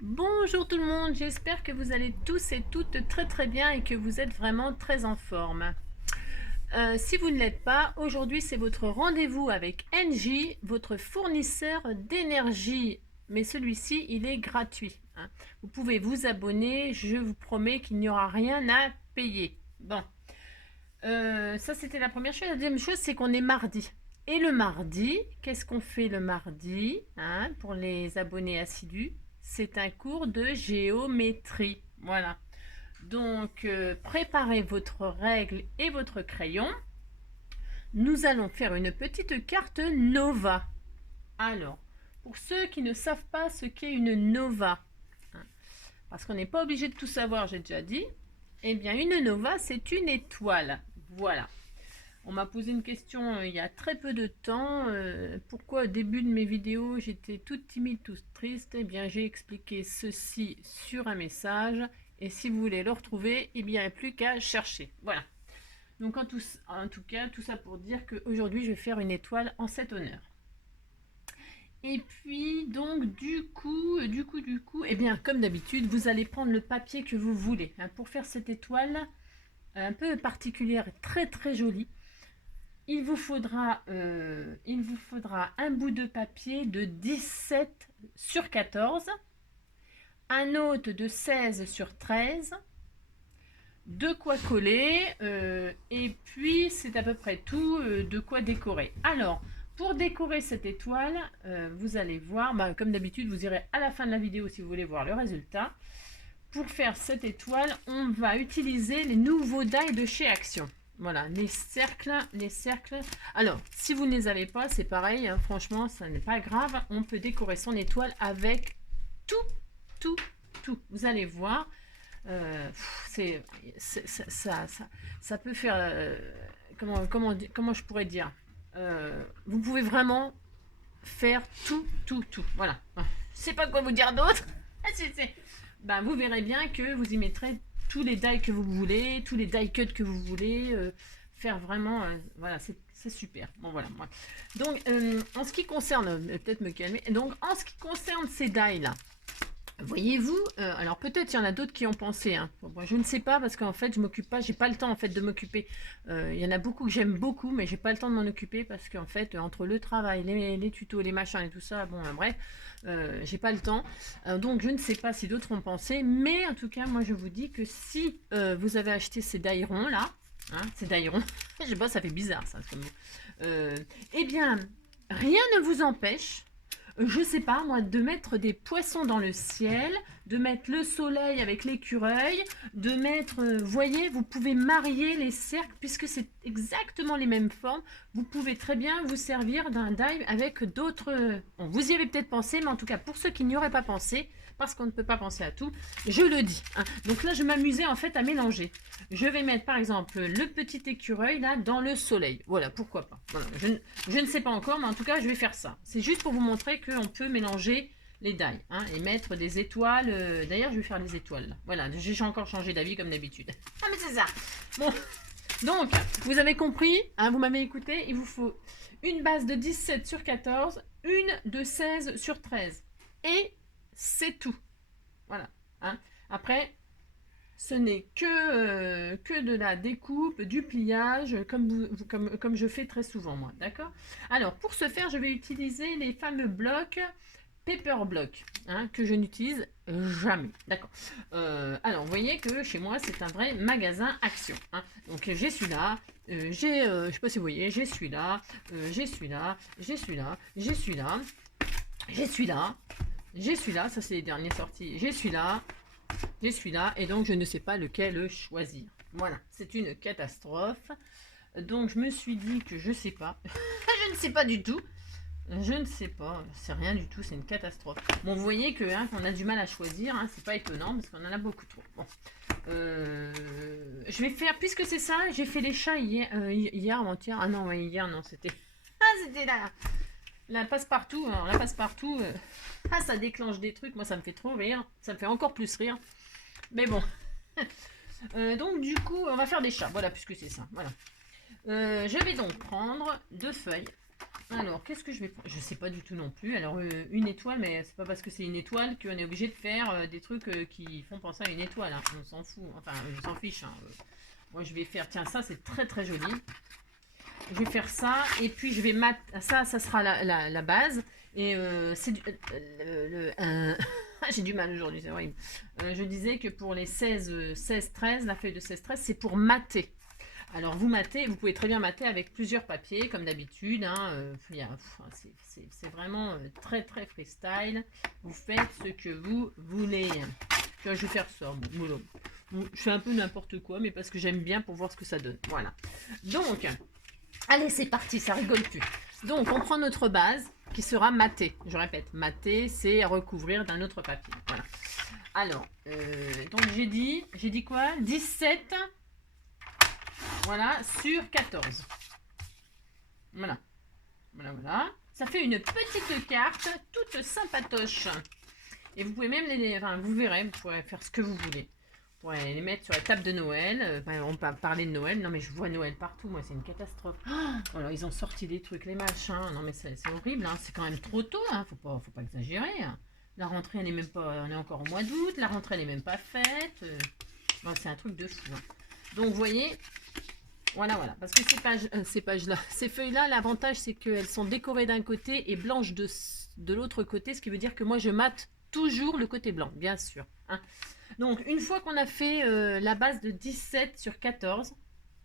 Bonjour tout le monde, j'espère que vous allez tous et toutes très très bien et que vous êtes vraiment très en forme. Si vous ne l'êtes pas, aujourd'hui c'est votre rendez-vous avec Engie, votre fournisseur d'énergie. Mais celui-ci, il est gratuit, hein. Vous pouvez vous abonner, je vous promets qu'il n'y aura rien à payer. Bon, ça c'était la première chose. La deuxième chose, c'est qu'on est mardi. Et le mardi, qu'est-ce qu'on fait le mardi, hein, pour les abonnés assidus? C'est un cours de géométrie. Voilà. Donc, préparez votre règle et votre crayon. Nous allons faire une petite carte Nova. Alors, pour ceux qui ne savent pas ce qu'est une Nova, hein, parce qu'on n'est pas obligé de tout savoir, j'ai déjà dit, eh bien, une Nova, c'est une étoile. Voilà. On m'a posé une question il y a très peu de temps. Pourquoi au début de mes vidéos j'étais toute timide, toute triste? Eh bien, j'ai expliqué ceci sur un message. Et si vous voulez le retrouver, il n'y a plus qu'à chercher. Voilà. Donc en tout cas, tout ça pour dire qu'aujourd'hui, je vais faire une étoile en cet honneur. Et puis, donc, eh bien, comme d'habitude, vous allez prendre le papier que vous voulez, hein, pour faire cette étoile un peu particulière, très très jolie. Il vous faudra un bout de papier de 17 sur 14, un autre de 16 sur 13, de quoi coller, et puis c'est à peu près tout, de quoi décorer. Alors, pour décorer cette étoile, vous allez voir, comme d'habitude, vous irez à la fin de la vidéo si vous voulez voir le résultat. Pour faire cette étoile, on va utiliser les nouveaux die de chez Action. Voilà, les cercles. Alors, si vous ne les avez pas, c'est pareil, hein, franchement, ça n'est pas grave. On peut décorer son étoile avec tout. Vous allez voir, ça peut faire, comment je pourrais dire, vous pouvez vraiment faire tout. Voilà. Je sais pas quoi vous dire d'autre. Ben, vous verrez bien que vous y mettrez tous les die que vous voulez, tous les die cut que vous voulez, faire vraiment, voilà, c'est super. Bon voilà. Donc en ce qui concerne, peut-être me calmer. Donc en ce qui concerne ces die là, voyez-vous, alors peut-être il y en a d'autres qui ont pensé, hein. Bon, moi, je ne sais pas parce qu'en fait je m'occupe pas, j'ai pas le temps en fait de m'occuper. Il y en a beaucoup que j'aime beaucoup, mais j'ai pas le temps de m'en occuper parce qu'en fait entre le travail, les tutos, les machins et tout ça, bon bref, j'ai pas le temps. Donc je ne sais pas si d'autres ont pensé, mais en tout cas moi je vous dis que si vous avez acheté ces daïrons là, hein, ces daïrons, je sais pas, ça fait bizarre ça comme mot. Eh bien rien ne vous empêche, je sais pas moi, de mettre des poissons dans le ciel, de mettre le soleil avec l'écureuil, de mettre, voyez, vous pouvez marier les cercles puisque c'est exactement les mêmes formes. Vous pouvez très bien vous servir d'un die avec d'autres. Bon, vous y avez peut-être pensé, mais en tout cas pour ceux qui n'y auraient pas pensé, parce qu'on ne peut pas penser à tout, je le dis, hein. Donc là je m'amusais en fait à mélanger. Je vais mettre par exemple le petit écureuil là dans le soleil. Voilà, pourquoi pas. Voilà, je ne sais pas encore, mais en tout cas je vais faire ça. C'est juste pour vous montrer qu'on peut mélanger les die, hein, et mettre des étoiles. D'ailleurs je vais faire les étoiles là. Voilà, j'ai encore changé d'avis comme d'habitude. Ah mais c'est ça. Bon, donc vous avez compris, hein, vous m'avez écouté, il vous faut une base de 17 sur 14, une de 16 sur 13. Et c'est tout. Voilà, hein. Après, ce n'est que de la découpe, du pliage, comme je fais très souvent moi, d'accord? Alors, pour ce faire, je vais utiliser les fameux blocs Paper Block, hein, que je n'utilise jamais, d'accord? Alors, vous voyez que chez moi, c'est un vrai magasin Action, hein. Donc, j'ai celui-là, je sais pas si vous voyez, j'ai celui-là, j'ai celui-là, j'ai celui-là, j'ai celui-là, j'ai celui-là, j'ai celui-là, ça c'est les derniers sortis, j'ai celui-là, et donc je ne sais pas lequel choisir. Voilà, c'est une catastrophe. Donc je me suis dit que je sais pas. Je ne sais pas du tout. Je ne sais pas, c'est rien du tout, c'est une catastrophe. Bon, vous voyez que hein, qu'on a du mal à choisir, hein, c'est pas étonnant parce qu'on en a beaucoup trop. Bon. Je vais faire, puisque c'est ça, j'ai fait les chats hier avant-hier. Ah non, ouais, hier, non, c'était. Ah, c'était là. La passe-partout, alors la passe-partout, ça déclenche des trucs, moi ça me fait trop rire, ça me fait encore plus rire. Mais bon. Donc du coup, on va faire des chats, voilà, puisque c'est ça. Voilà. Je vais donc prendre deux feuilles. Alors, qu'est-ce que je vais prendre? Je sais pas du tout non plus. Alors, une étoile, mais c'est pas parce que c'est une étoile qu'on est obligé de faire des trucs qui font penser à une étoile. Hein. On s'en fout. Enfin, on s'en fiche. Hein. Moi, je vais faire... Tiens, ça, c'est très, très joli. Je vais faire ça. Et puis, je vais mat... Ça sera la base. Et c'est du... J'ai du mal aujourd'hui, c'est horrible. Je disais que pour les 16-13, la feuille de 16-13, c'est pour mater. Alors vous matez, vous pouvez très bien mater avec plusieurs papiers, comme d'habitude. Hein, c'est vraiment très très freestyle. Vous faites ce que vous voulez. Je vais faire ça. Bon, je fais un peu n'importe quoi, mais parce que j'aime bien pour voir ce que ça donne. Voilà. Donc, allez, c'est parti, ça rigole plus. Donc, on prend notre base qui sera matée. Je répète, matée, c'est recouvrir d'un autre papier. Voilà. Alors, donc j'ai dit quoi? 17. Voilà, sur 14. Voilà. Voilà. Ça fait une petite carte, toute sympatoche. Et vous pouvez même enfin, vous verrez, vous pourrez faire ce que vous voulez. Vous pourrez les mettre sur la table de Noël. On peut parler de Noël. Non, mais je vois Noël partout. Moi, c'est une catastrophe. Oh, alors, ils ont sorti des trucs, les machins. Non, mais c'est horrible. Hein. C'est quand même trop tôt. Hein. Faut pas exagérer. Hein. La rentrée, elle n'est même pas... On est encore au mois d'août. La rentrée, elle n'est même pas faite. C'est un truc de fou. Hein. Donc, vous voyez... Voilà, parce que ces feuilles-là, l'avantage, c'est qu'elles sont décorées d'un côté et blanches de l'autre côté, ce qui veut dire que moi, je mate toujours le côté blanc, bien sûr. Hein. Donc, une fois qu'on a fait la base de 17 sur 14,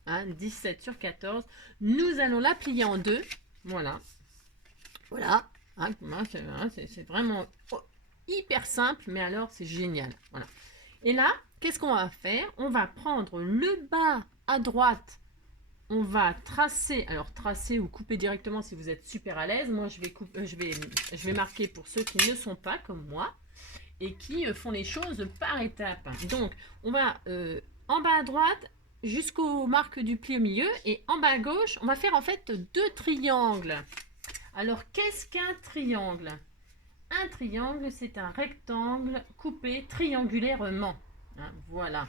hein, 17 sur 14, nous allons la plier en deux. Voilà. Hein, c'est vraiment hyper simple, mais alors, c'est génial. Voilà. Et là, qu'est-ce qu'on va faire? On va prendre le bas à droite. On va tracer, alors tracer ou couper directement si vous êtes super à l'aise. Moi, je vais marquer pour ceux qui ne sont pas comme moi et qui font les choses par étapes. Donc, on va en bas à droite jusqu'aux marques du pli au milieu et en bas à gauche, on va faire en fait 2 triangles. Alors, qu'est-ce qu'un triangle? Un triangle, c'est un rectangle coupé triangulairement. Hein, voilà.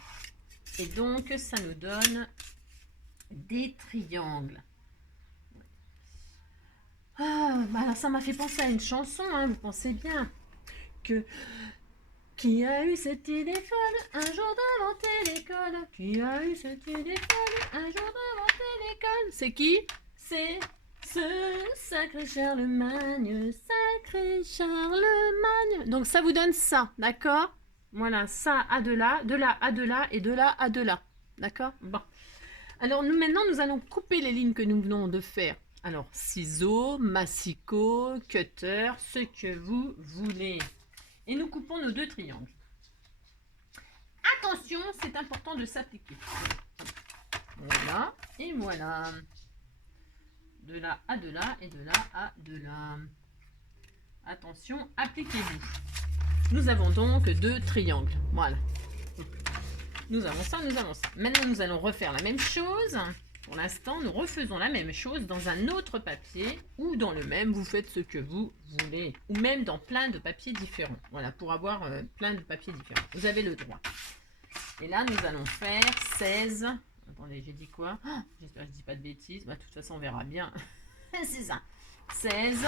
Et donc, ça nous donne... des triangles. Alors ça m'a fait penser à une chanson, hein, vous pensez bien que qui a eu cette idée folle un jour d'inventer l'école? Qui a eu cette idée folle un jour d'inventer l'école? C'est qui? C'est ce sacré Charlemagne, sacré Charlemagne. Donc ça vous donne ça, d'accord? Voilà, ça à de là à de là et de là à de là, d'accord? Bon. Alors maintenant, nous allons couper les lignes que nous venons de faire. Alors, ciseaux, massicot, cutter, ce que vous voulez. Et nous coupons nos 2 triangles. Attention, c'est important de s'appliquer. Voilà, et voilà. De là à de là et de là à de là. Attention, appliquez-vous. Nous avons donc 2 triangles. Voilà. Nous avons ça, nous avons ça. Maintenant, nous allons refaire la même chose. Pour l'instant, nous refaisons la même chose dans un autre papier ou dans le même, vous faites ce que vous voulez. Ou même dans plein de papiers différents. Voilà, pour avoir plein de papiers différents. Vous avez le droit. Et là, nous allons faire 16. Attendez, j'ai dit quoi? J'espère que je ne dis pas de bêtises. De toute façon, on verra bien. C'est ça. 16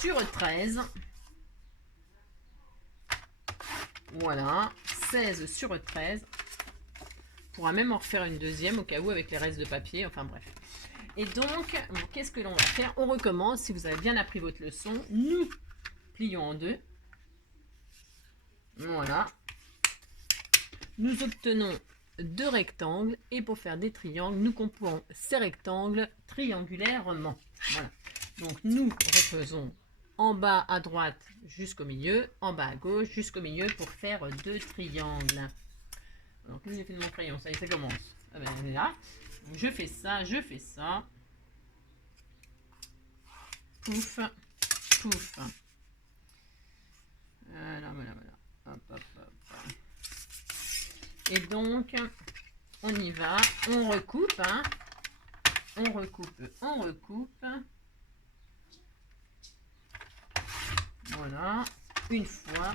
sur 13. Voilà. 16 sur 13. On pourra même en refaire une deuxième au cas où avec les restes de papier. Enfin bref. Et donc, qu'est-ce que l'on va faire? On recommence. Si vous avez bien appris votre leçon, nous plions en 2. Voilà. Nous obtenons 2 rectangles. Et pour faire des triangles, nous coupons ces rectangles triangulairement. Voilà. Donc, nous refaisons en bas à droite jusqu'au milieu, en bas à gauche jusqu'au milieu pour faire 2 triangles. Alors, qu'est-ce que j'ai fait de mon crayon? Ça y est, ça commence. Ah ben, elle est là. Donc, je fais ça, je fais ça. Pouf, pouf. Voilà. Hop. Et donc, on y va. On recoupe, hein. On recoupe. Voilà. Une fois.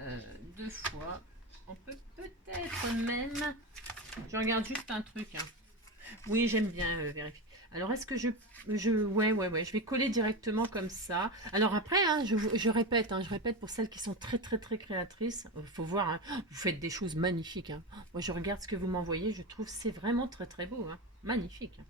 2 fois. On peut peut-être même... Je regarde juste un truc. Hein. Oui, j'aime bien vérifier. Alors, est-ce que ouais, je vais coller directement comme ça. Alors après, hein, je répète, hein, je répète pour celles qui sont très, très, très créatrices. Faut voir, hein, vous faites des choses magnifiques, hein. Moi, je regarde ce que vous m'envoyez, je trouve c'est vraiment très, très beau, hein. Magnifique, hein.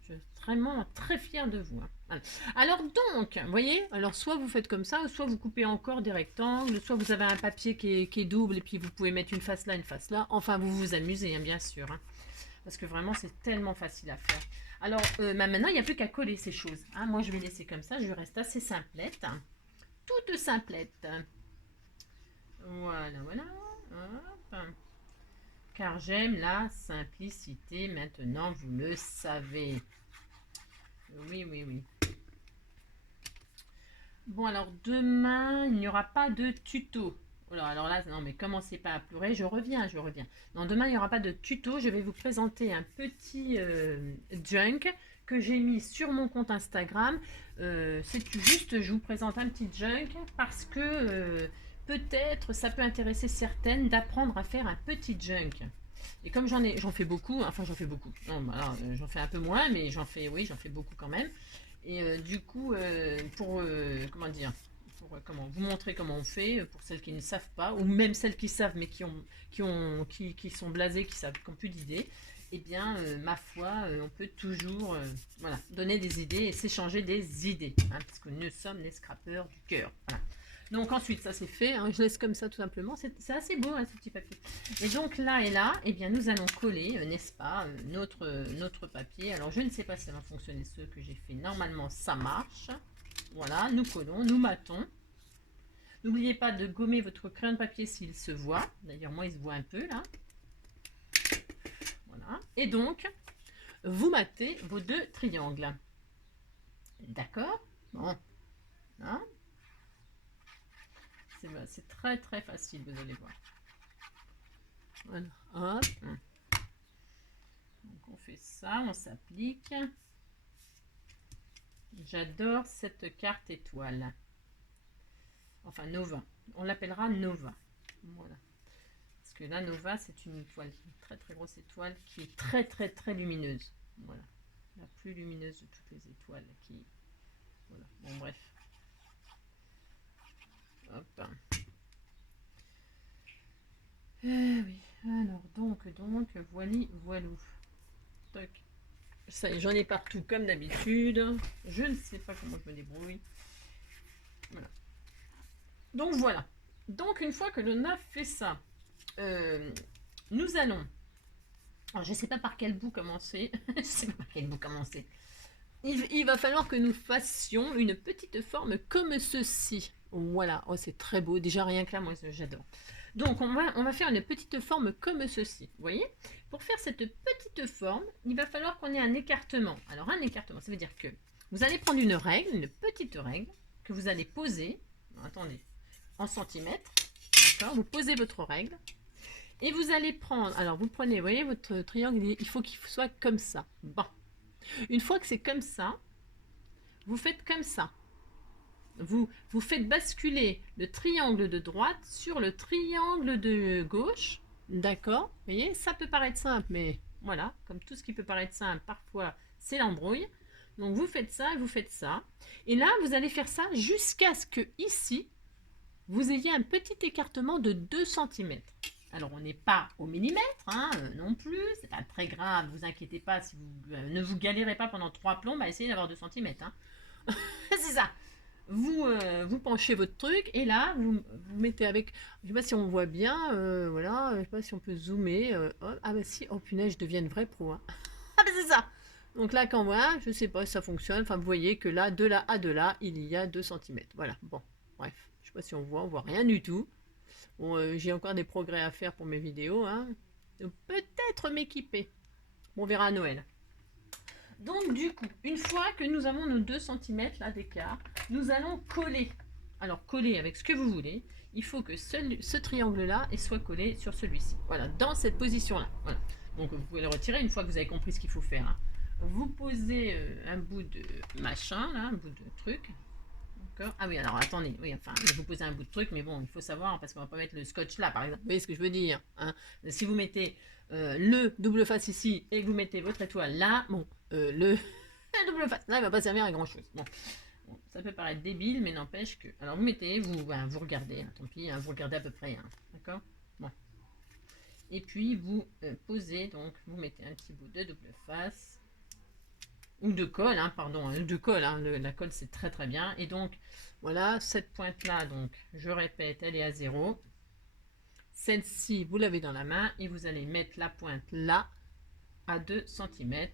Je suis vraiment très fière de vous, hein. Voilà. Alors donc, vous voyez, alors soit vous faites comme ça, soit vous coupez encore des rectangles, soit vous avez un papier qui est double et puis vous pouvez mettre une face là, une face là. Enfin, vous vous amusez, hein, bien sûr, hein. Parce que vraiment, c'est tellement facile à faire. Alors, maintenant, il n'y a plus qu'à coller ces choses, hein. Moi, je vais laisser comme ça. Je reste assez simplette. Hein. Toute simplette. Voilà, voilà. Hop. Car j'aime la simplicité. Maintenant, vous le savez. Oui, oui, oui. Bon, alors, demain, il n'y aura pas de tuto. Alors là, non, mais commencez pas à pleurer, je reviens. Non, demain, il n'y aura pas de tuto, je vais vous présenter un petit junk que j'ai mis sur mon compte Instagram. C'est juste, je vous présente un petit junk parce que peut-être ça peut intéresser certaines d'apprendre à faire un petit junk. Et comme j'en fais beaucoup, enfin j'en fais beaucoup, non, bah, j'en fais un peu moins, mais oui, j'en fais beaucoup quand même. Et du coup, pour, comment dire, comment vous montrer comment on fait pour celles qui ne savent pas ou même celles qui savent mais qui sont blasées, qui n'ont plus d'idées. Eh bien, ma foi, on peut toujours voilà, donner des idées et s'échanger des idées, hein, parce que nous sommes les scrappeurs du cœur. Voilà. Donc ensuite, ça c'est fait, hein, je laisse comme ça tout simplement, c'est assez beau hein, ce petit papier. Et donc là et là, eh bien, nous allons coller, n'est-ce pas, notre papier. Alors je ne sais pas si ça va fonctionner ce que j'ai fait, normalement ça marche. Voilà, nous collons, nous matons. N'oubliez pas de gommer votre crayon de papier s'il se voit. D'ailleurs, moi, il se voit un peu là. Voilà. Et donc, vous matez vos deux triangles. D'accord? Bon. Hein? C'est très très facile, vous allez voir. Voilà. Hop. Donc, on fait ça, on s'applique. J'adore cette carte étoile. Enfin, Nova. On l'appellera Nova. Voilà. Parce que la Nova, c'est une étoile, une très très grosse étoile qui est très très très lumineuse. Voilà. La plus lumineuse de toutes les étoiles. Voilà. Bon, bref. Hop. Oui. Alors, donc, voilou. Toc. Ça y est, j'en ai partout comme d'habitude. Je ne sais pas comment je me débrouille. Voilà. Donc, voilà. Donc, une fois que l'on a fait ça, nous allons... Alors, je ne sais pas par quel bout commencer. Je sais pas par quel bout commencer. Il va falloir que nous fassions une petite forme comme ceci. Voilà, oh, c'est très beau. Déjà, rien que là, moi, j'adore. Donc, on va faire une petite forme comme ceci. Vous voyez? Pour faire cette petite forme, il va falloir qu'on ait un écartement. Alors, un écartement, ça veut dire que vous allez prendre une règle, une petite règle, que vous allez poser. Non, attendez, en centimètres. D'accord? Vous posez votre règle. Et vous allez prendre, alors vous prenez, vous voyez, votre triangle, il faut qu'il soit comme ça. Bon. Une fois que c'est comme ça, vous faites comme ça. Vous faites basculer le triangle de droite sur le triangle de gauche. D'accord? Vous voyez, ça peut paraître simple, mais voilà, comme tout ce qui peut paraître simple, parfois c'est l'embrouille. Donc vous faites ça et vous faites ça. Et là, vous allez faire ça jusqu'à ce que ici, vous ayez un petit écartement de 2 cm. Alors, on n'est pas au millimètre, hein, non plus. C'est pas très grave, vous inquiétez pas. Si vous ne vous galérez pas pendant 3 plombs, essayez d'avoir 2 cm. Hein. C'est ça. Vous penchez votre truc et là, vous mettez avec... Je sais pas si on voit bien, voilà. Je sais pas si on peut zoomer. Ah bah si, oh punaise, je deviens une vraie pro. Hein. Ah bah c'est ça. Donc là, quand voilà, je sais pas si ça fonctionne. Enfin, vous voyez que là, de là à de là, il y a 2 cm. Voilà, bon, bref. Je sais pas si on voit rien du tout. Bon, j'ai encore des progrès à faire pour mes vidéos. Hein. Peut-être m'équiper. On verra à Noël. Donc du coup, une fois que nous avons nos 2 cm là d'écart, nous allons coller. Alors coller avec ce que vous voulez. Il faut que ce triangle-là soit collé sur celui-ci. Voilà, dans cette position-là. Voilà. Donc vous pouvez le retirer une fois que vous avez compris ce qu'il faut faire. Hein. Vous posez un bout de machin, là, un bout de truc. Ah oui, alors attendez, oui, enfin, je vais vous poser un bout de truc, mais bon, il faut savoir, parce qu'on va pas mettre le scotch là, par exemple. Vous voyez ce que je veux dire, hein? Si vous mettez le double face ici et que vous mettez votre étoile là, bon, double face. Là, il va pas servir à grand chose. Bon. Bon, ça peut paraître débile, mais n'empêche que... Alors, vous mettez, vous regardez, hein, tant pis, hein, vous regardez à peu près, hein, d'accord? Bon. Et puis, vous posez, donc, vous mettez un petit bout de double face, ou de colle, hein, pardon, de colle, hein, la colle, c'est très très bien. Et donc, voilà, cette pointe-là, donc, je répète, elle est à 0. Celle-ci, vous l'avez dans la main, et vous allez mettre la pointe là, à 2 cm,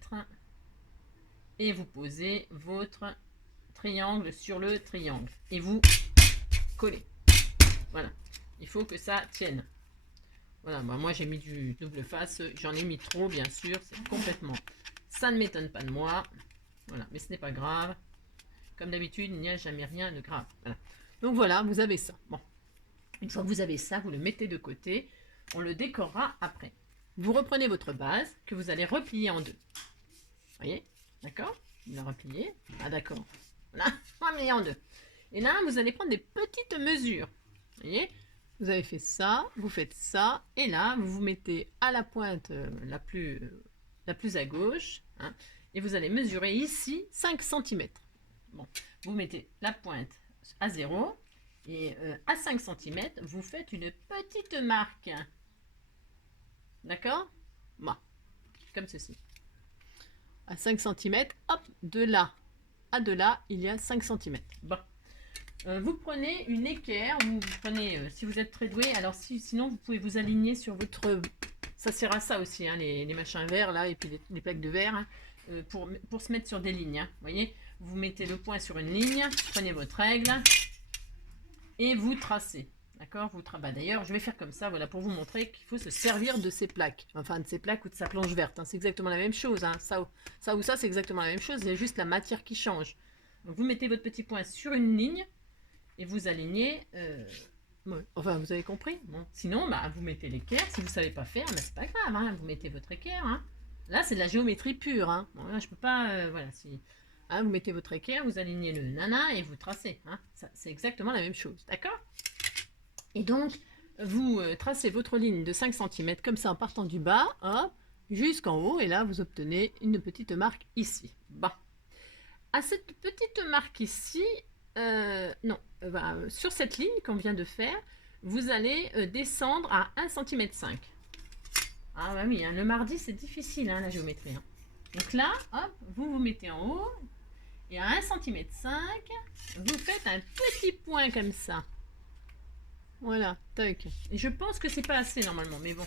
et vous posez votre triangle sur le triangle et vous collez. Voilà, il faut que ça tienne. Voilà, moi j'ai mis du double face, j'en ai mis trop bien sûr, c'est complètement, ça ne m'étonne pas de moi. Voilà, mais ce n'est pas grave, comme d'habitude il n'y a jamais rien de grave. Voilà. Donc voilà, vous avez ça. Bon, une fois que vous avez ça, vous le mettez de côté, on le décorera après. Vous reprenez votre base que vous allez replier en deux. Voyez, d'accord? Vous la repliez. Ah d'accord. Voilà, replier en deux. Et là, vous allez prendre des petites mesures. Voyez, vous avez fait ça, vous faites ça, et là, vous vous mettez à la pointe la plus à gauche, hein, et vous allez mesurer ici 5 cm. Bon, vous mettez la pointe à 0, et à 5 cm, vous faites une petite marque. D'accord? Bon, comme ceci. À 5 cm, hop, de là à de là, il y a 5 cm. Bon. Vous prenez une équerre, vous prenez, si vous êtes très doué, alors sinon vous pouvez vous aligner sur votre... Ça sert à ça aussi, hein, les machins verts là, et puis les plaques de verre, hein, pour se mettre sur des lignes. Hein, vous voyez, vous mettez le point sur une ligne, prenez votre règle, et vous tracez. D'accord, d'ailleurs, je vais faire comme ça, voilà, pour vous montrer qu'il faut se servir de ces plaques. Enfin, de ces plaques ou de sa planche verte. Hein, c'est exactement la même chose. Hein. Ça ou ça, c'est exactement la même chose. Il y a juste la matière qui change. Donc, vous mettez votre petit point sur une ligne et vous alignez. Ouais. Enfin, vous avez compris. Bon. Sinon, bah, vous mettez l'équerre. Si vous ne savez pas faire, mais c'est pas grave. Hein, vous mettez votre équerre. Hein. Là, c'est de la géométrie pure. Hein. Bon, là, je peux pas... voilà, si... Hein, vous mettez votre équerre, vous alignez le nana et vous tracez. Hein. C'est exactement la même chose. D'accord ? Et donc, vous tracez votre ligne de 5 cm comme ça en partant du bas, hop, jusqu'en haut. Et là, vous obtenez une petite marque ici. Bon. À cette petite marque ici, sur cette ligne qu'on vient de faire, vous allez descendre à 1,5 cm. Ah bah oui, hein, le mardi, c'est difficile, hein, la géométrie. Hein. Donc là, hop, vous vous mettez en haut. Et à 1,5 cm, vous faites un petit point comme ça. Voilà, tac. Et je pense que c'est pas assez normalement, mais bon.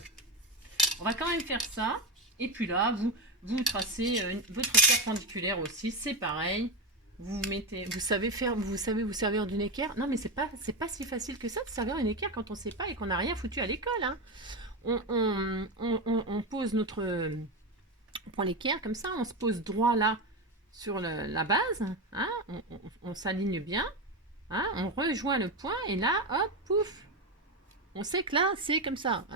On va quand même faire ça. Et puis là, vous tracez votre perpendiculaire aussi, c'est pareil. Vous mettez, vous savez vous servir d'une équerre. Non, mais c'est pas si facile que ça de servir une équerre quand on sait pas et qu'on n'a rien foutu à l'école. Hein. On pose notre, on prend l'équerre comme ça, on se pose droit là sur la base. Hein, on s'aligne bien. Hein, on rejoint le point et là, hop, pouf. On sait que là, c'est comme ça.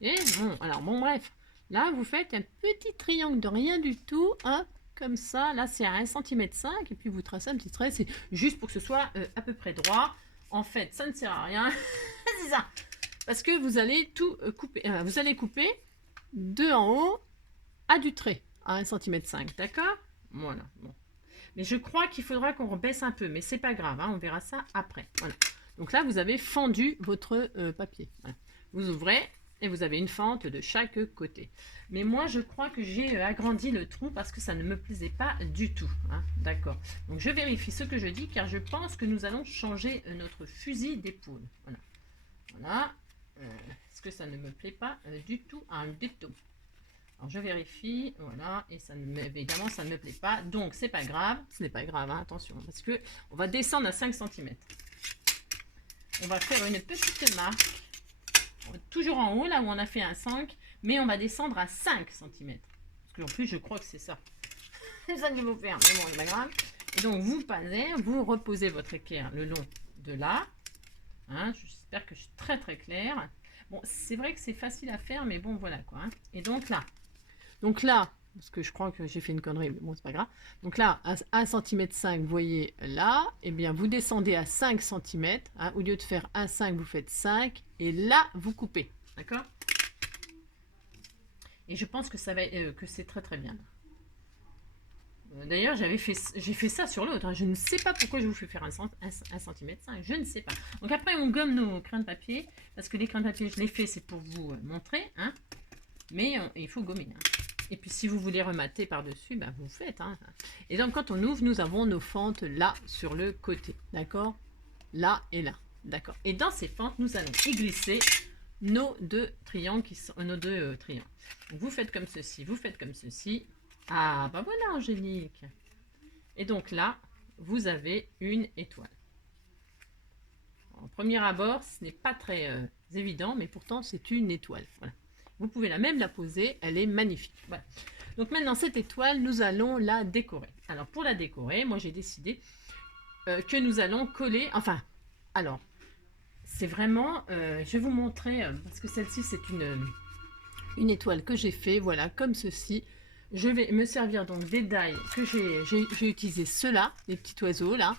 Et bon, alors bon, bref. Là, vous faites un petit triangle de rien du tout, hop, comme ça. Là, c'est à 1,5 cm et puis vous tracez un petit trait. C'est juste pour que ce soit à peu près droit. En fait, ça ne sert à rien. C'est ça. Parce que vous allez tout couper. Vous allez couper de en haut à du trait, à 1,5 cm. D'accord? Voilà. Bon. Mais je crois qu'il faudra qu'on rebaisse un peu, mais c'est pas grave, hein, on verra ça après. Voilà. Donc là, vous avez fendu votre papier. Voilà. Vous ouvrez et vous avez une fente de chaque côté. Mais moi, je crois que j'ai agrandi le trou parce que ça ne me plaisait pas du tout. Hein. D'accord. Donc je vérifie ce que je dis car je pense que nous allons changer notre fusil d'épaule. Voilà. Voilà. Parce que ça ne me plaît pas du tout du tout. Alors je vérifie, voilà, et évidemment ça ne me plaît pas, donc c'est pas grave, ce n'est pas grave, hein, attention, parce que on va descendre à 5 cm. On va faire une petite marque, toujours en haut, là où on a fait un 5, mais on va descendre à 5 cm. Parce qu'en plus je crois que c'est ça. C'est ça qu'il faut faire, mais bon, c'est pas grave. Et donc vous passez, vous reposez votre équerre le long de là. Hein, j'espère que je suis très très claire. Bon, c'est vrai que c'est facile à faire, mais bon, voilà quoi. Hein. Et donc là, parce que je crois que j'ai fait une connerie, mais bon, c'est pas grave. Donc là, à 1,5 cm, vous voyez là, eh bien, vous descendez à 5 cm. Hein, au lieu de faire 1,5, vous faites 5. Et là, vous coupez. D'accord? Et je pense que ça va, que c'est très très bien. D'ailleurs, j'ai fait ça sur l'autre. Hein. Je ne sais pas pourquoi je vous fais faire 1 cm 5. Je ne sais pas. Donc après, on gomme nos crayons de papier. Parce que les crayons de papier, je les fais, c'est pour vous montrer. Hein. Mais il faut gommer. Hein. Et puis si vous voulez remater par-dessus, bah, vous faites. Hein. Et donc quand on ouvre, nous avons nos fentes là sur le côté. D'accord? Là et là. D'accord? Et dans ces fentes, nous allons y glisser nos deux triangles qui sont nos deux triangles. Donc, vous faites comme ceci, vous faites comme ceci. Ah, bah voilà, Angélique. Et donc là, vous avez une étoile. En premier abord, ce n'est pas très évident, mais pourtant, c'est une étoile. Voilà. Vous pouvez même la poser, elle est magnifique. Voilà. Donc maintenant, cette étoile, nous allons la décorer. Alors, pour la décorer, moi, j'ai décidé que nous allons coller... Enfin, alors, c'est vraiment... je vais vous montrer, parce que celle-ci, c'est une étoile que j'ai fait, voilà, comme ceci. Je vais me servir donc des die que j'ai utilisé ceux-là, les petits oiseaux là,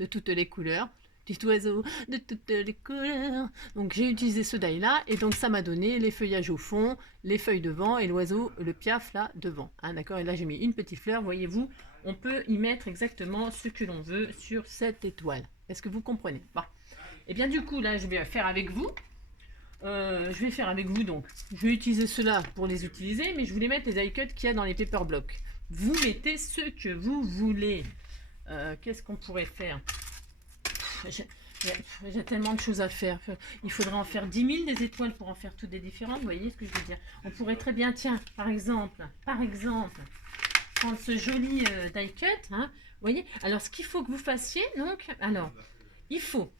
de toutes les couleurs. Petits oiseaux de toutes les couleurs. Donc j'ai utilisé ce die là et donc ça m'a donné les feuillages au fond, les feuilles devant et l'oiseau, le piaf là devant. Hein, d'accord. Et là j'ai mis une petite fleur. Voyez-vous, on peut y mettre exactement ce que l'on veut sur cette étoile. Est-ce que vous comprenez? Bon. Et bien du coup là je vais faire avec vous. Donc je vais utiliser cela pour les utiliser, mais je voulais mettre les die cuts qu'il y a dans les paper blocks. Vous mettez ce que vous voulez. Qu'est-ce qu'on pourrait faire? J'ai tellement de choses à faire. Il faudrait en faire 10 000 des étoiles pour en faire toutes des différentes. Vous voyez ce que je veux dire? On pourrait très bien, tiens, par exemple, prendre ce joli die cut. Hein, vous voyez? Alors, ce qu'il faut que vous fassiez, donc, alors, il faut...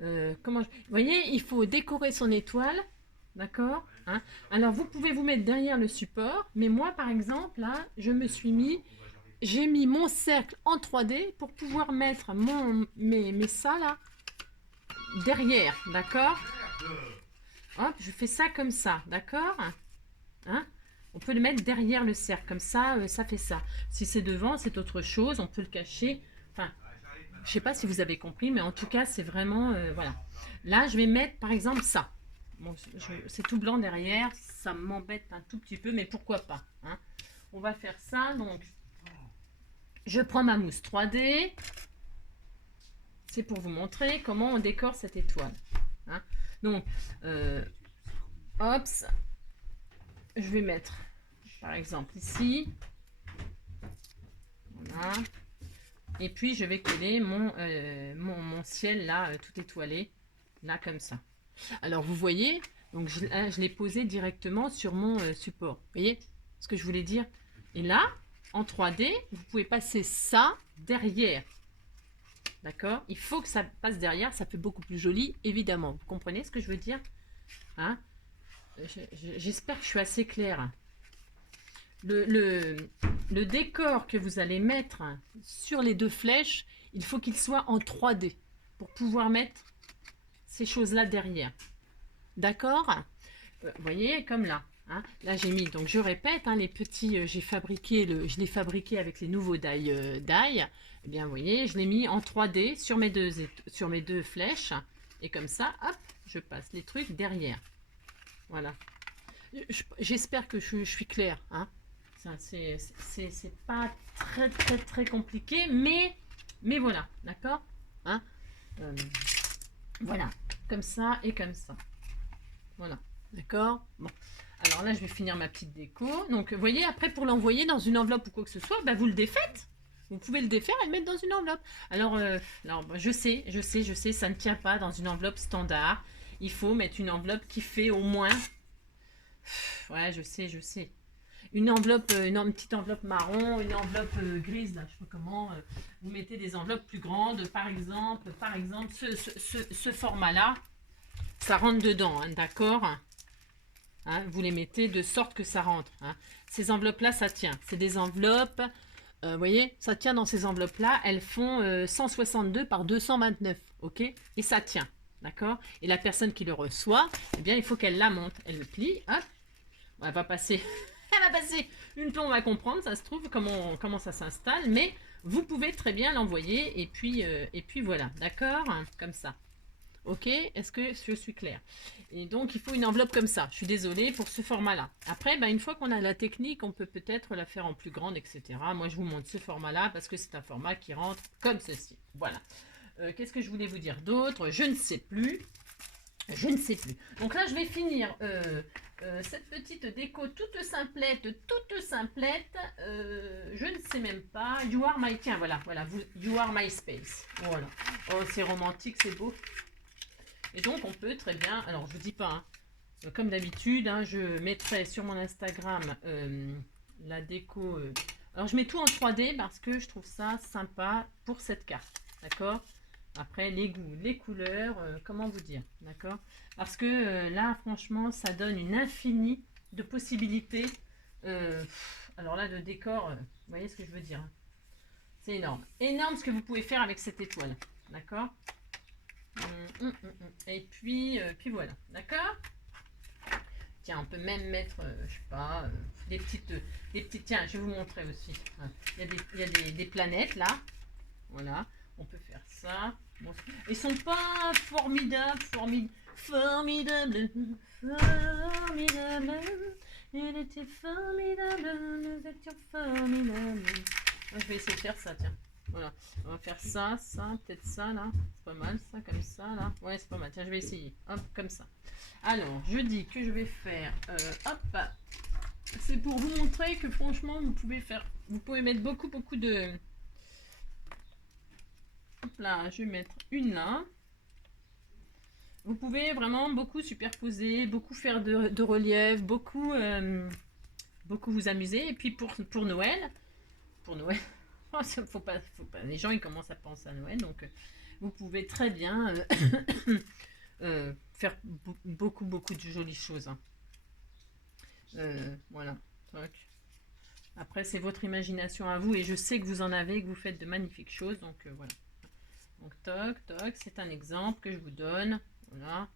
vous voyez, il faut décorer son étoile, d'accord, hein. Alors vous pouvez vous mettre derrière le support, mais moi par exemple là, j'ai mis mon cercle en 3D pour pouvoir mettre mes ça là derrière, d'accord. Hop, je fais ça comme ça, d'accord, hein. On peut le mettre derrière le cercle comme ça, ça fait ça. Si c'est devant, c'est autre chose, on peut le cacher. Enfin, je sais pas si vous avez compris, mais en tout cas, c'est vraiment... voilà. Là, je vais mettre, par exemple, ça. Bon, c'est tout blanc derrière. Ça m'embête un tout petit peu, mais pourquoi pas. Hein. On va faire ça. Donc, je prends ma mousse 3D. C'est pour vous montrer comment on décore cette étoile. Hein. Donc, hop, je vais mettre, par exemple, ici. Voilà. Et puis, je vais coller mon ciel, là, tout étoilé, là, comme ça. Alors, vous voyez, donc je l'ai posé directement sur mon support. Vous voyez ce que je voulais dire? Et là, en 3D, vous pouvez passer ça derrière. D'accord? Il faut que ça passe derrière, ça fait beaucoup plus joli, évidemment. Vous comprenez ce que je veux dire? Hein? J'espère que je suis assez claire. Le décor que vous allez mettre sur les deux flèches, il faut qu'il soit en 3D pour pouvoir mettre ces choses-là derrière. D'accord? Vous voyez, comme là. Hein. Là, j'ai mis, donc je répète, hein, les petits, je l'ai fabriqué avec les nouveaux die. Eh bien, vous voyez, je l'ai mis en 3D sur mes deux flèches. Et comme ça, hop, je passe les trucs derrière. Voilà. J'espère que je suis claire. Hein. C'est pas très compliqué, mais voilà, d'accord, hein, voilà, comme ça et comme ça, voilà, d'accord. Bon, alors là je vais finir ma petite déco. Donc vous voyez, après pour l'envoyer dans une enveloppe ou quoi que ce soit, bah, vous le défaites, vous pouvez le défaire et le mettre dans une enveloppe. Alors je sais, ça ne tient pas dans une enveloppe standard. Il faut mettre une enveloppe qui fait au moins, ouais, je sais. Une enveloppe, une petite enveloppe marron, une enveloppe grise, là, je sais pas comment. Vous mettez des enveloppes plus grandes, par exemple ce format-là, ça rentre dedans, hein, d'accord, hein, vous les mettez de sorte que ça rentre. Hein. Ces enveloppes-là, ça tient. C'est des enveloppes, vous voyez, ça tient dans ces enveloppes-là. Elles font 162 par 229, ok? Et ça tient, d'accord? Et la personne qui le reçoit, eh bien, il faut qu'elle la monte. Elle le plie, hop, elle va passer... Elle va passer une plombe à comprendre, ça se trouve, comment ça s'installe, mais vous pouvez très bien l'envoyer, et puis voilà, d'accord, comme ça. Ok, est-ce que je suis claire? Et donc, il faut une enveloppe comme ça. Je suis désolée pour ce format-là. Après, bah, une fois qu'on a la technique, on peut peut-être la faire en plus grande, etc. Moi, je vous montre ce format-là parce que c'est un format qui rentre comme ceci. Voilà. Qu'est-ce que je voulais vous dire d'autre? Je ne sais plus. Je ne sais plus. Donc là, je vais finir cette petite déco toute simplette. Je ne sais même pas. You are my... Tiens, voilà. You are my space. Voilà. Oh, c'est romantique, c'est beau. Et donc, on peut très bien... Alors, je vous dis pas, hein, comme d'habitude, hein, je mettrai sur mon Instagram la déco... Alors, je mets tout en 3D parce que je trouve ça sympa pour cette carte. D'accord? Après, les goûts, les couleurs, comment vous dire? D'accord? Parce que là, franchement, ça donne une infinie de possibilités. Alors là, de décor, vous voyez ce que je veux dire, hein? C'est énorme. Énorme ce que vous pouvez faire avec cette étoile. D'accord? Et puis voilà, d'accord. Tiens, on peut même mettre, je sais pas, des petites, tiens, je vais vous montrer aussi. Il y a des planètes là, voilà, on peut faire ça. Bon, ils sont pas formidables, formidables. Il était formidable, nous étions formidables. Moi, je vais essayer de faire ça, tiens. Voilà, on va faire ça, peut-être ça là. C'est pas mal, ça, comme ça là. Ouais, c'est pas mal. Tiens, je vais essayer. Hop, comme ça. Alors, je dis que je vais faire. Hop, c'est pour vous montrer que franchement, vous pouvez mettre beaucoup de. Hop là, je vais mettre une là. Vous pouvez vraiment beaucoup superposer, beaucoup faire de relief, beaucoup vous amuser. Et puis pour Noël, faut pas, les gens ils commencent à penser à Noël, donc vous pouvez très bien faire beaucoup de jolies choses. Voilà. Après c'est votre imagination à vous et je sais que vous en avez, que vous faites de magnifiques choses, donc voilà. Donc toc, c'est un exemple que je vous donne. Voilà.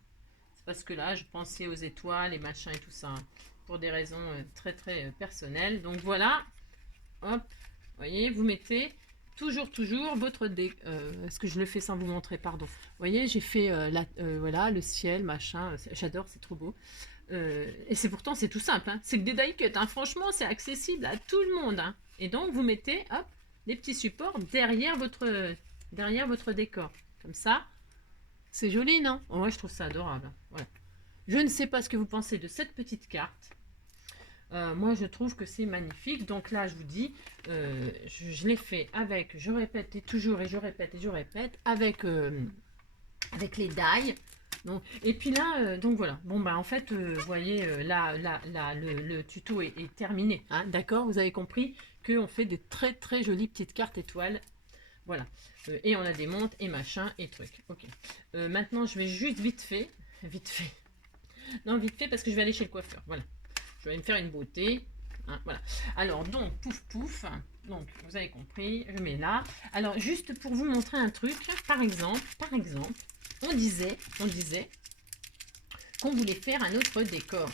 C'est parce que là je pensais aux étoiles et machin et tout ça, hein, pour des raisons très personnelles. Donc voilà. Hop. Voyez, vous mettez toujours votre est-ce que je le fais sans vous montrer, pardon. Vous voyez, j'ai fait voilà, le ciel, machin, j'adore, c'est trop beau. Et pourtant c'est tout simple, hein. C'est que des die cuts, hein. Franchement, c'est accessible à tout le monde, hein. Et donc vous mettez, hop, des petits supports derrière votre décor. Comme ça, c'est joli, non? Oh, moi, je trouve ça adorable. Voilà. Je ne sais pas ce que vous pensez de cette petite carte. Moi, je trouve que c'est magnifique. Donc là, je vous dis, je l'ai fait avec, je répète et toujours, et je répète, avec les die. Donc, et puis là, donc voilà. Bon, bah en fait, vous voyez, là, le tuto est terminé. Hein, d'accord? Vous avez compris qu'on fait des très jolies petites cartes étoiles. Voilà. Et on la démonte et machin et truc. Ok. Maintenant, je vais juste vite fait. Non, vite fait parce que je vais aller chez le coiffeur. Voilà. Je vais me faire une beauté. Hein, voilà. Alors, donc, pouf. Donc, vous avez compris. Je mets là. Alors, juste pour vous montrer un truc. Par exemple, on disait qu'on voulait faire un autre décor.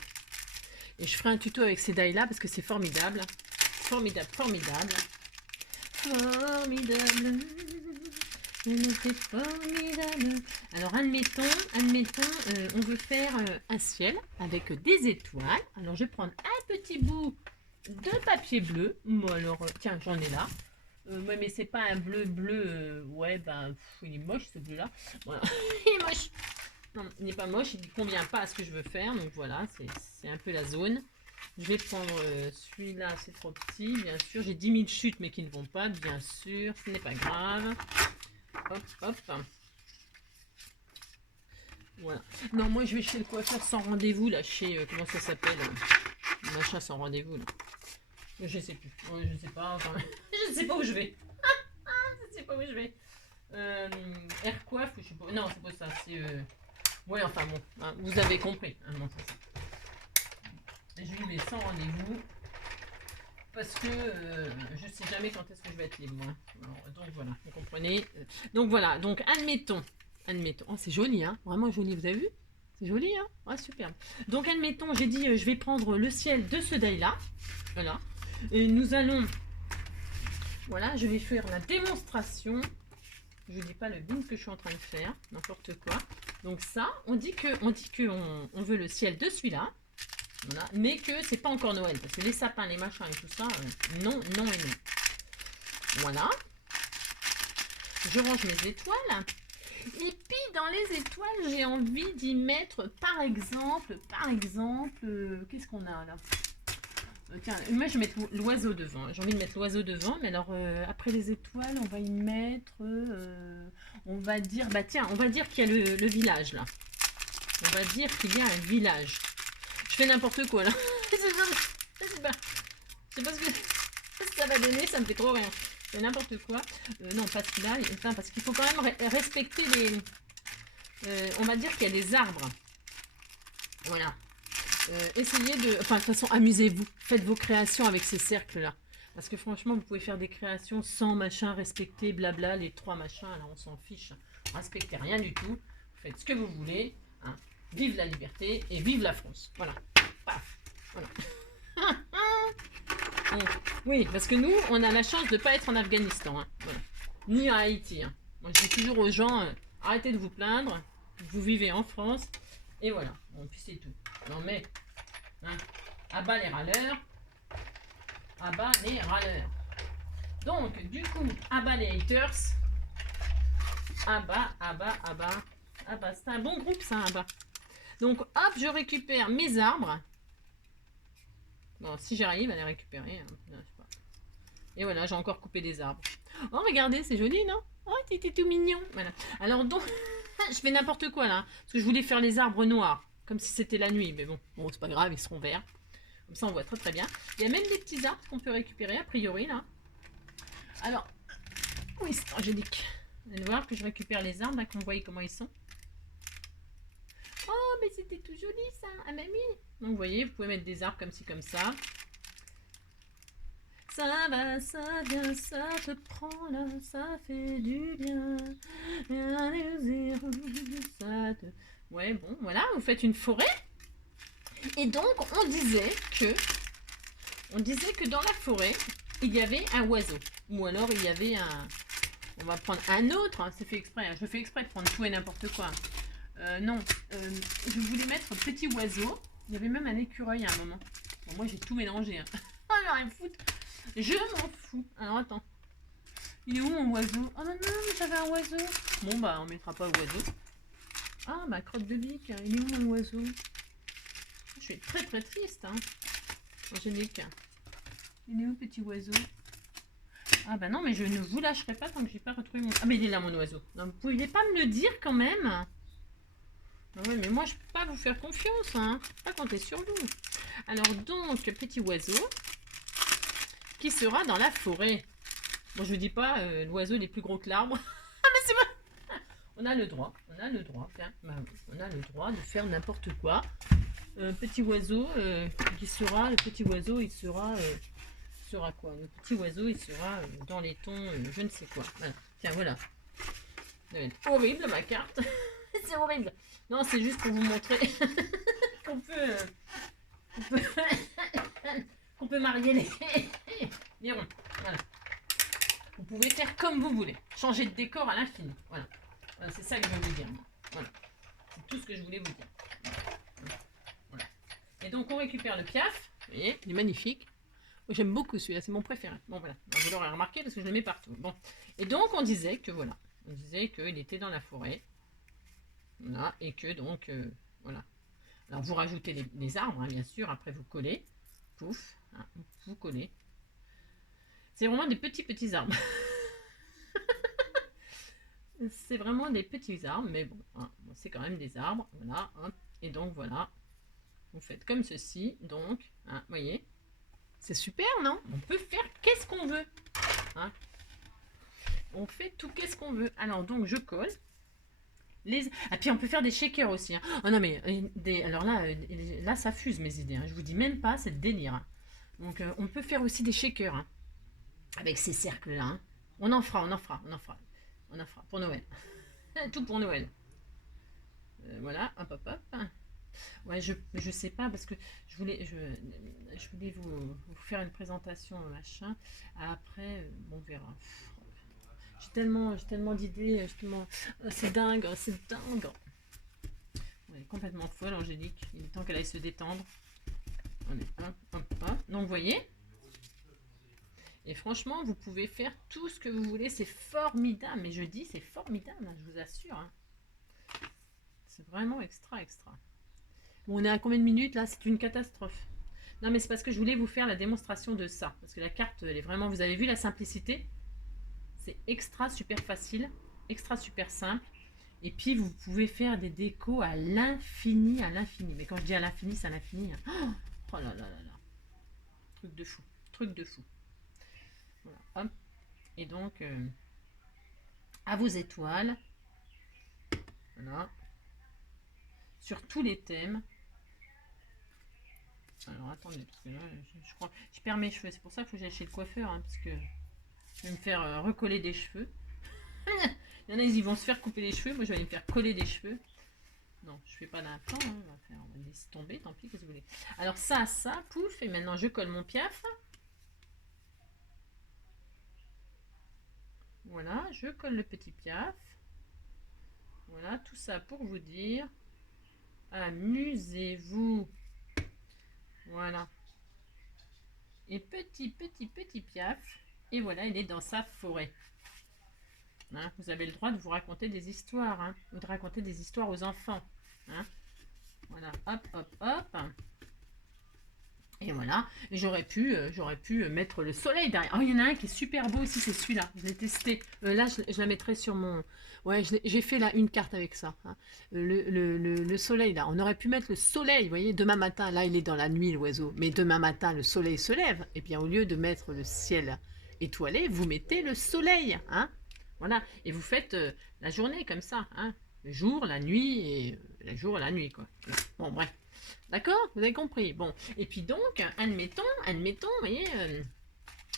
Et je ferai un tuto avec ces die là parce que c'est formidable. Formidable. C'est formidable. Alors admettons, on veut faire un ciel avec des étoiles. Alors je vais prendre un petit bout de papier bleu. Bon alors tiens, j'en ai là. Ouais, mais c'est pas un bleu. Ouais, ben il est moche ce bleu là. Voilà. Il est moche. Non, il n'est pas moche, il ne convient pas à ce que je veux faire. Donc voilà, c'est un peu la zone. Je vais prendre celui-là, c'est trop petit, bien sûr. J'ai 10 000 chutes, mais qui ne vont pas, bien sûr. Ce n'est pas grave. Hop. Voilà. Non, moi, je vais chez le coiffeur sans rendez-vous, là, chez... comment ça s'appelle machin sans rendez-vous, là. Je sais plus. Je sais pas, enfin... je sais pas où je vais. Aircoiffe, je sais pas... Non, c'est pas ça, c'est... Ouais, enfin bon, hein, vous avez compris. Hein, bon, ça. Je lui mets sans rendez-vous parce que je sais jamais quand est-ce que je vais être libre. Moi. Alors, donc voilà, vous comprenez. Donc voilà, donc admettons. Oh, c'est joli, hein, vraiment joli. Vous avez vu? C'est joli, hein? Ouais, superbe. Donc admettons, j'ai dit, je vais prendre le ciel de ce die-là. Voilà. Et nous allons. Voilà, je vais faire la démonstration. Je dis pas le bin que je suis en train de faire, n'importe quoi. Donc ça, on dit que on veut le ciel de celui-là. Voilà, mais que c'est pas encore Noël. Parce que les sapins, les machins et tout ça, non, non et non. Voilà. Je range mes étoiles. Et puis dans les étoiles, j'ai envie d'y mettre par exemple, qu'est-ce qu'on a là? Tiens, moi je vais mettre l'oiseau devant. J'ai envie de mettre l'oiseau devant, mais alors après les étoiles, on va y mettre, on va dire, bah tiens, on va dire qu'il y a le village là. On va dire qu'il y a un village. Je fais n'importe quoi là. Je sais pas ce que ça va donner, ça me fait trop rire. C'est n'importe quoi. Non, pas celui-là. Enfin, parce qu'il faut quand même respecter les... on va dire qu'il y a des arbres. Voilà. Essayez de... Enfin, de toute façon, amusez-vous. Faites vos créations avec ces cercles-là. Parce que franchement, vous pouvez faire des créations sans machin, respecter, blabla, les trois machins. Là, on s'en fiche. Respectez rien du tout. Vous faites ce que vous voulez. Hein. Vive la liberté et vive la France. Voilà. Paf. Voilà. Oui, parce que nous, on a la chance de ne pas être en Afghanistan, hein. Voilà. Ni à Haïti. Hein. Moi, je dis toujours aux gens, arrêtez de vous plaindre, vous vivez en France, et voilà. Bon, puis c'est tout. Non mais, hein, à bas les râleurs, à bas les râleurs. Donc, du coup, à bas les haters, à bas, à bas, à bas, à bas. C'est un bon groupe, ça, à bas. Donc, hop, je récupère mes arbres. Bon, si j'arrive à les récupérer. Hein, et voilà, j'ai encore coupé des arbres. Oh, regardez, c'est joli, non? Oh, t'étais tout mignon. Voilà. Alors donc, je fais n'importe quoi là. Parce que je voulais faire les arbres noirs. Comme si c'était la nuit. Mais bon, c'est pas grave, ils seront verts. Comme ça, on voit très très bien. Il y a même des petits arbres qu'on peut récupérer, a priori, là. Alors, oui, c'est angélique. Vous allez voir que je récupère les arbres, là, qu'on voit comment ils sont. Oh, mais c'était tout joli, ça. Ah, bah oui. Donc, vous voyez, vous pouvez mettre des arbres comme ci, comme ça. Ça va, ça vient, ça te prend là, ça fait du bien. Ça te... Ouais, bon, voilà, vous faites une forêt. Et donc, on disait que dans la forêt, il y avait un oiseau. Ou alors, il y avait un... On va prendre un autre, hein, c'est fait exprès. Hein, je fais exprès de prendre tout et n'importe quoi. Non, je voulais mettre petit oiseau. Il y avait même un écureuil à un moment. Bon, moi, j'ai tout mélangé. Hein. Oh, rien foutre. Je m'en fous. Alors, attends. Il est où mon oiseau? Oh non, non, mais j'avais un oiseau. Bon, bah, on mettra pas l'oiseau. Ah, bah, crotte de bique. Il est où mon oiseau? Je suis très, très triste, hein. Angélique. Il est où, petit oiseau? Ah, bah non, mais je ne vous lâcherai pas tant que j'ai pas retrouvé mon... Ah, mais il est là, mon oiseau. Non, vous pouviez pas me le dire, quand même? Ah ouais, mais moi, je peux pas vous faire confiance, hein. Je peux pas compter sur vous. Alors, donc, petit oiseau qui sera dans la forêt. Bon, je vous dis pas, l'oiseau il est plus gros que l'arbre. Ah, mais c'est vrai. On a le droit, on a le droit de faire n'importe quoi. Petit oiseau qui sera, le petit oiseau il sera quoi? Le petit oiseau il sera dans les tons, je ne sais quoi. Voilà. Tiens, voilà. Ça va être horrible ma carte. C'est horrible. Non, c'est juste pour vous montrer qu'on peut, qu'on peut marier les ronds. Voilà. Vous pouvez faire comme vous voulez. Changer de décor à l'infini. Voilà. Voilà, c'est ça que je veux vous dire. Voilà. C'est tout ce que je voulais vous dire. Voilà. Et donc, on récupère le piaf. Vous voyez, il est magnifique. J'aime beaucoup celui-là, c'est mon préféré. Bon, voilà. Alors, vous l'aurez remarqué parce que je le mets partout. Bon. Et donc, on disait que, voilà. On disait qu'il était dans la forêt. Voilà. Et que, donc, voilà. Alors, vous rajoutez les arbres, hein, bien sûr. Après, vous collez. Pouf. Hein, vous collez. C'est vraiment des petits arbres. C'est vraiment des petits arbres, mais bon, hein, c'est quand même des arbres. Voilà. Hein, et donc, voilà. Vous faites comme ceci. Donc, hein, voyez. C'est super, non? On peut faire qu'est-ce qu'on veut. Hein, on fait tout qu'est-ce qu'on veut. Alors, donc, je colle. Ah, puis on peut faire des shakers aussi. Hein. Oh non, mais alors là, ça fuse mes idées. Hein. Je vous dis même pas, c'est le délire. Hein. Donc, on peut faire aussi des shakers. Hein. Avec ces cercles-là. Hein. On en fera pour Noël. Tout pour Noël. Voilà, hop. Ouais, je sais pas, parce que je voulais vous faire une présentation, machin. Après, on verra. J'ai tellement d'idées, c'est dingue. complètement folle, Angélique. Il est temps qu'elle aille se détendre. On est hop, hop, hop. Donc, vous voyez. Et franchement, vous pouvez faire tout ce que vous voulez. C'est formidable. Mais je dis, c'est formidable, hein, je vous assure. Hein. C'est vraiment extra, extra. Bon, on est à combien de minutes là? C'est une catastrophe. Non, mais c'est parce que je voulais vous faire la démonstration de ça. Parce que la carte, elle est vraiment... Vous avez vu la simplicité? C'est extra super facile. Extra super simple. Et puis, vous pouvez faire des décos à l'infini, à l'infini. Mais quand je dis à l'infini, c'est à l'infini. Hein. Oh là là là là. Truc de fou. Truc de fou. Voilà. Hop. Et donc, à vos étoiles. Voilà. Sur tous les thèmes. Alors, attendez. Parce que là, je crois... Je perds mes cheveux. C'est pour ça qu'il faut que j'aille chez le coiffeur. Hein, parce que je vais me faire recoller des cheveux. Il y en a, ils vont se faire couper les cheveux. Moi, je vais aller me faire coller des cheveux. Non, je fais pas d'implant. Hein. On va laisser tomber. Tant pis, qu'est-ce que vous voulez. Alors, ça, pouf. Et maintenant, je colle mon piafre. Voilà, je colle le petit piaf. Voilà, tout ça pour vous dire. Amusez-vous. Voilà. Et petit piaf. Et voilà, il est dans sa forêt. Hein, vous avez le droit de vous raconter des histoires, hein, ou de raconter des histoires aux enfants. Hein. Voilà, hop, hop, hop. Et voilà, j'aurais pu mettre le soleil derrière. Oh, il y en a un qui est super beau aussi, c'est celui-là. Je l'ai testé. Là, je la mettrai sur mon... Ouais, j'ai fait là une carte avec ça. Hein. Le soleil, là. On aurait pu mettre le soleil, vous voyez, demain matin. Là, il est dans la nuit, l'oiseau. Mais demain matin, le soleil se lève. Et bien, au lieu de mettre le ciel étoilé, vous mettez le soleil. Hein. Voilà, et vous faites la journée comme ça, hein. Le jour, la nuit, et le jour et la nuit, quoi. Bon, bref. D'accord? Vous avez compris. Bon, et puis donc, admettons, vous voyez,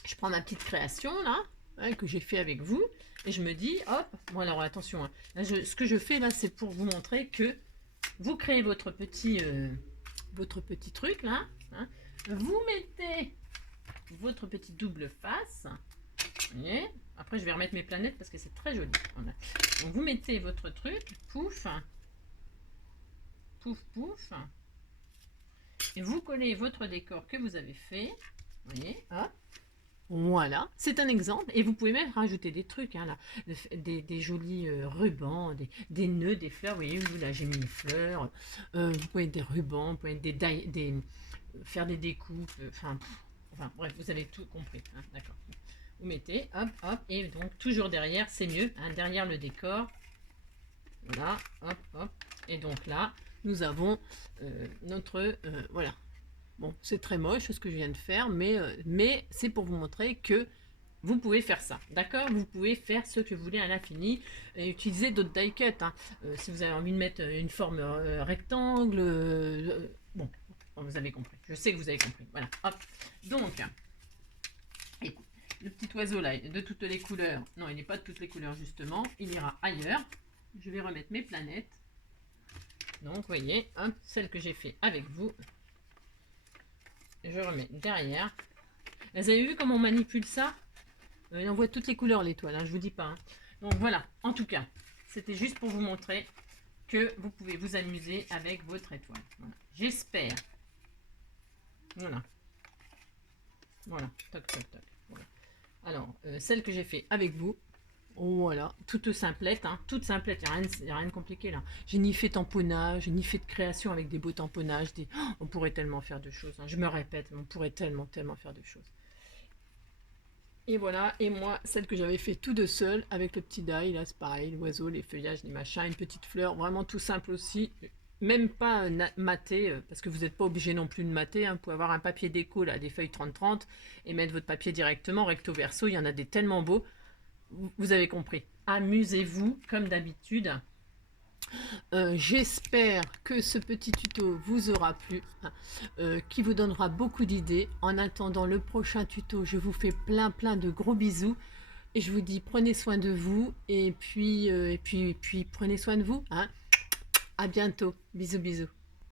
je prends ma petite création, là, hein, que j'ai fait avec vous, et je me dis, hop, bon alors attention, hein, là, ce que je fais, là, c'est pour vous montrer que vous créez votre petit truc, là, hein, vous mettez votre petite double face, vous voyez. Après, je vais remettre mes planètes parce que c'est très joli. Voilà. Donc, vous mettez votre truc, pouf, pouf, pouf, et vous collez votre décor que vous avez fait. Vous voyez, hop. Voilà, c'est un exemple. Et vous pouvez même rajouter des trucs, hein, là, des jolis rubans, des nœuds, des fleurs. Vous voyez, là, j'ai mis une fleur. Vous pouvez des rubans, vous pouvez faire des découpes. Enfin, bref, vous avez tout compris. Hein, d'accord. Vous mettez, hop, hop, et donc toujours derrière, c'est mieux, hein, derrière le décor. Voilà, hop, hop. Et donc là, nous avons notre... voilà. Bon, c'est très moche ce que je viens de faire, mais c'est pour vous montrer que vous pouvez faire ça. D'accord? Vous pouvez faire ce que vous voulez à l'infini et utiliser d'autres die cuts. Hein. Si vous avez envie de mettre une forme rectangle... bon, vous avez compris. Je sais que vous avez compris. Voilà, hop. Donc... écoute. Le petit oiseau là, de toutes les couleurs. Non, il n'est pas de toutes les couleurs justement. Il ira ailleurs. Je vais remettre mes planètes. Donc, vous voyez, hein, celle que j'ai fait avec vous. Je remets derrière. Vous avez vu comment on manipule ça? Il envoie toutes les couleurs l'étoile, hein, je vous dis pas. Hein. Donc voilà, en tout cas, c'était juste pour vous montrer que vous pouvez vous amuser avec votre étoile. Voilà. J'espère. Voilà. Voilà, toc, toc, toc. Voilà. Alors, celle que j'ai fait avec vous, voilà, toute simplette, hein, toute simplette, il n'y a rien de compliqué là. J'ai ni fait tamponnage, ni fait de création avec des beaux tamponnages, on pourrait tellement faire de choses, hein. Je me répète, mais on pourrait tellement faire de choses. Et voilà, et moi, celle que j'avais fait tout de seul, avec le petit die, là c'est pareil, l'oiseau, les feuillages, les machins, une petite fleur, vraiment tout simple aussi. Même pas maté, parce que vous n'êtes pas obligé non plus de mater, hein. Vous pouvez avoir un papier déco, là, des feuilles 30-30, et mettre votre papier directement, recto verso, il y en a des tellement beaux. Vous avez compris. Amusez-vous, comme d'habitude. J'espère que ce petit tuto vous aura plu, hein, qui vous donnera beaucoup d'idées. En attendant le prochain tuto, je vous fais plein de gros bisous. Et je vous dis, prenez soin de vous, et puis prenez soin de vous, hein. À bientôt. Bisous, bisous.